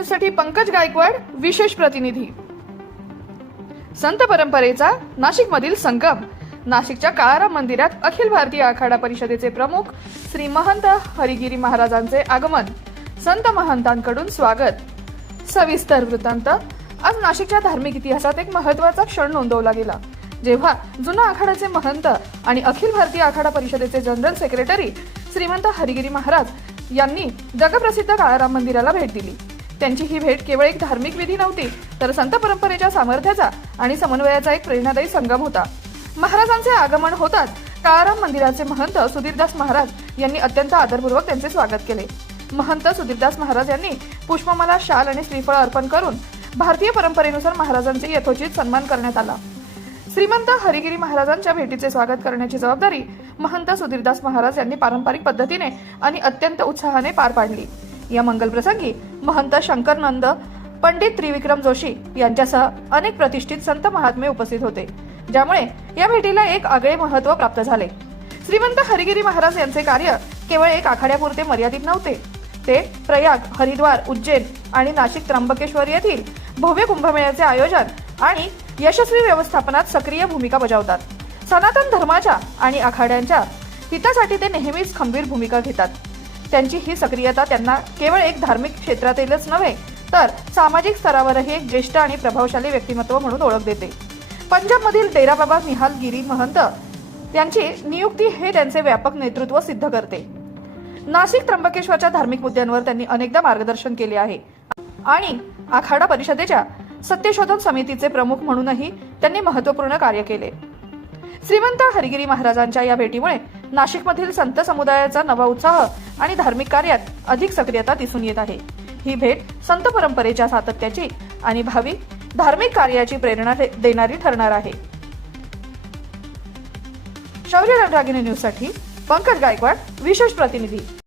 साठी पंकज गायकवाड विशेष प्रतिनिधी. संत परंपरेचा नाशिकमधील संगम नाशिकच्या काळाराम मंदिरात अखिल भारतीय आखाडा परिषदेचे प्रमुख श्री महंत हरिगिरी महाराजांचे आगमन. संत महंतांकडून स्वागत. सविस्तर वृत्तांत. आज नाशिकच्या धार्मिक इतिहासात एक महत्त्वाचा क्षण नोंदवला गेला. जेव्हा जुना आखाड्याचे महंत आणि अखिल भारतीय आखाडा परिषदेचे जनरल सेक्रेटरी श्रीमंत हरिगिरी महाराज यांनी जगप्रसिद्ध काळाराम मंदिराला भेट दिली. त्यांची ही भेट केवळ एक धार्मिक विधी नव्हती तर संत परंपरेच्या सामर्थ्याचा आणि समन्वयाचा एक प्रेरणादायी संगम होता. महाराजांचे आगमन होताच काळाराम मंदिराचे महंत सुधीरदास महाराज यांनी अत्यंत आदरपूर्वक त्यांचे स्वागत केले. महंत सुधीरदास महाराज यांनी पुष्पमाला शाल आणि श्रीफळ अर्पण करून भारतीय परंपरेनुसार महाराजांचे यथोचित सन्मान करण्यात आला. श्रीमंत हरिगिरी महाराजांच्या भेटीचे स्वागत करण्याची जबाबदारी महंत सुधीरदास महाराज यांनी पारंपरिक पद्धतीने आणि अत्यंत उत्साहाने पार पाडली. या मंगलप्रसंगी महंत शंकरनंद पंडित त्रिविक्रम जोशी यांच्यासह अनेक प्रतिष्ठित संत महात्मे उपस्थित होते ज्यामुळे या भेटीला एक आगळे महत्त्व प्राप्त झाले. श्रीमंत हरिगिरी महाराज यांचे कार्य केवळ एक आखाड्यापुरते मर्यादित नव्हते. ते प्रयाग हरिद्वार उज्जैन आणि नाशिक त्र्यंबकेश्वर येथील भव्य कुंभमेळ्याचे आयोजन आणि यशस्वी व्यवस्थापनात सक्रिय भूमिका बजावतात. सनातन धर्माच्या आणि आखाड्यांच्या हितासाठी ते नेहमीच खंबीर भूमिका घेतात. त्यांची ही सक्रियता त्यांना केवळ एक धार्मिक क्षेत्रातीलच नव्हे तर सामाजिक स्तरावरही एक ज्येष्ठ आणि प्रभावशाली व्यक्तिमत्व म्हणून ओळख देते. पंजाबमधील डेराबाबा निहाल गिरी महंत यांची नियुक्ती हे त्यांचे व्यापक नेतृत्व सिद्ध करते. नाशिक त्र्यंबकेश्वरच्या धार्मिक मुद्द्यांवर त्यांनी अनेकदा मार्गदर्शन केले आहे. आणि आखाडा परिषदेच्या सत्यशोधन समितीचे प्रमुख म्हणूनही त्यांनी महत्त्वपूर्ण कार्य केले. श्रीमंत हरिगिरी महाराजांच्या या भेटीमुळे नाशिकमधील संत समुदायाचा नवा उत्साह आणि धार्मिक कार्यात अधिक सक्रियता दिसून येत आहे. ही भेट संत परंपरेच्या सातत्याची आणि भावी धार्मिक कार्याची प्रेरणा दे- देणारी ठरणार आहे. शौर्य रणरागिणी न्यूजसाठी पंकज गायकवाड विशेष प्रतिनिधी.